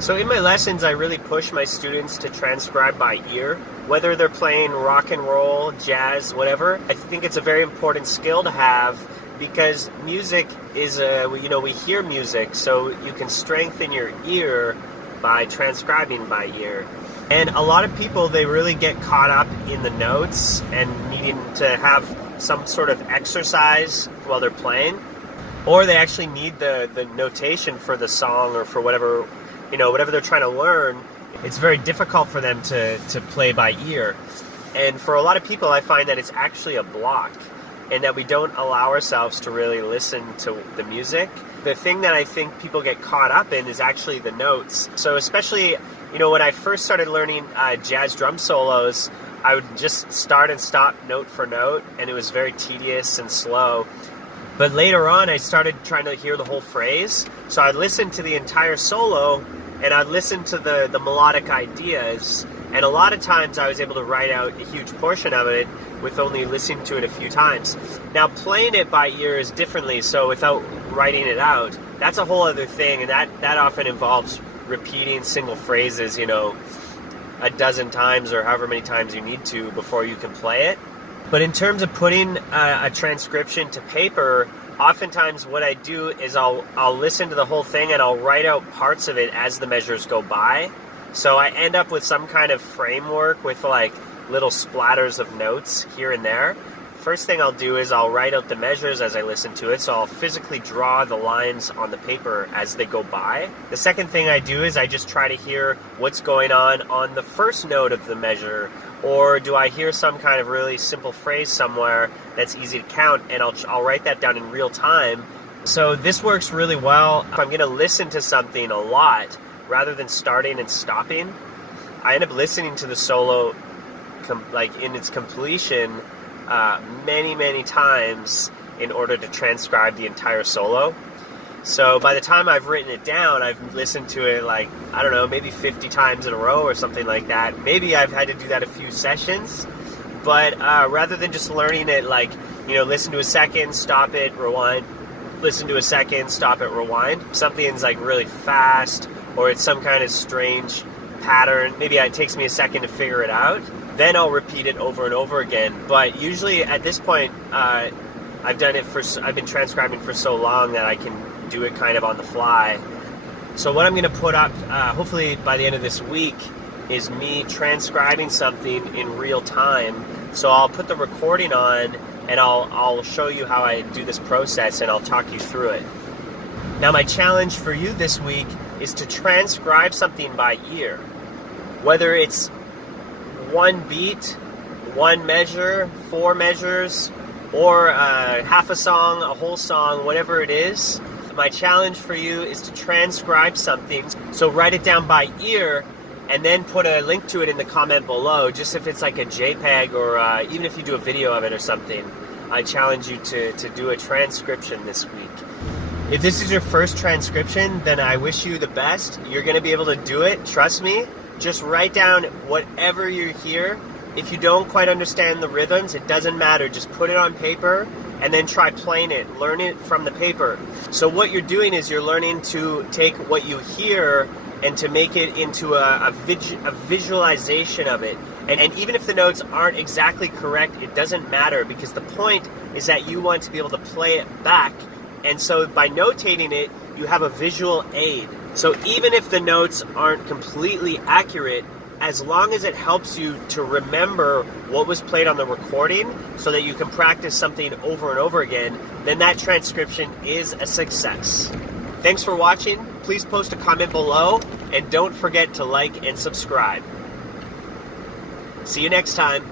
So in my lessons, I really push my students to transcribe by ear. Whether they're playing rock and roll, jazz, whatever, I think it's a very important skill to have because music is we hear music, so you can strengthen your ear by transcribing by ear. And a lot of people, they really get caught up in the notes and needing to have some sort of exercise while they're playing, or they actually need the notation for the song or for whatever they're trying to learn. It's very difficult for them to play by ear. And for a lot of people, I find that it's actually a block and that we don't allow ourselves to really listen to the music. The thing that I think people get caught up in is actually the notes. So especially, when I first started learning jazz drum solos, I would just start and stop note for note, and it was very tedious and slow. But later on, I started trying to hear the whole phrase. So I'd listen to the entire solo, and I'd listen to the melodic ideas. And a lot of times I was able to write out a huge portion of it with only listening to it a few times. Now, playing it by ear is differently, so without writing it out, that's a whole other thing, and that often involves repeating single phrases, a dozen times or however many times you need to before you can play it. But in terms of putting a transcription to paper, oftentimes what I do is I'll listen to the whole thing and I'll write out parts of it as the measures go by. So I end up with some kind of framework with like little splatters of notes here and there. First thing I'll do is I'll write out the measures as I listen to it, so I'll physically draw the lines on the paper as they go by. The second thing I do is I just try to hear what's going on the first note of the measure, or do I hear some kind of really simple phrase somewhere that's easy to count, and I'll write that down in real time. So this works really well if I'm going to listen to something a lot rather than starting and stopping. I end up listening to the solo in its completion many times in order to transcribe the entire solo. So by the time I've written it down, I've listened to it maybe 50 times in a row or something like that. Maybe I've had to do that a few sessions, but rather than just learning it listen to a second, stop it, rewind, listen to a second, stop it, rewind. Something's really fast, or it's some kind of strange pattern. Maybe it takes me a second to figure it out. Then I'll repeat it over and over again. But usually at this point, I've been transcribing for so long that I can do it kind of on the fly. So what I'm going to put up, hopefully by the end of this week, is me transcribing something in real time. So I'll put the recording on and I'll show you how I do this process and I'll talk you through it. Now my challenge for you this week is to transcribe something by ear. Whether it's one beat, one measure, 4 measures, or half a song, a whole song, whatever it is. My challenge for you is to transcribe something. So write it down by ear and then put a link to it in the comment below, just if it's like a JPEG or even if you do a video of it or something. I challenge you to do a transcription this week. If this is your first transcription, then I wish you the best. You're going to be able to do it, trust me. Just write down whatever you hear. If you don't quite understand the rhythms, it doesn't matter. Just put it on paper and then try playing it. Learn it from the paper. So what you're doing is you're learning to take what you hear and to make it into a visualization of it. And even if the notes aren't exactly correct, it doesn't matter, because the point is that you want to be able to play it back. And so by notating it, you have a visual aid. So even if the notes aren't completely accurate, as long as it helps you to remember what was played on the recording so that you can practice something over and over again, then that transcription is a success. Thanks for watching. Please post a comment below and don't forget to like and subscribe. See you next time.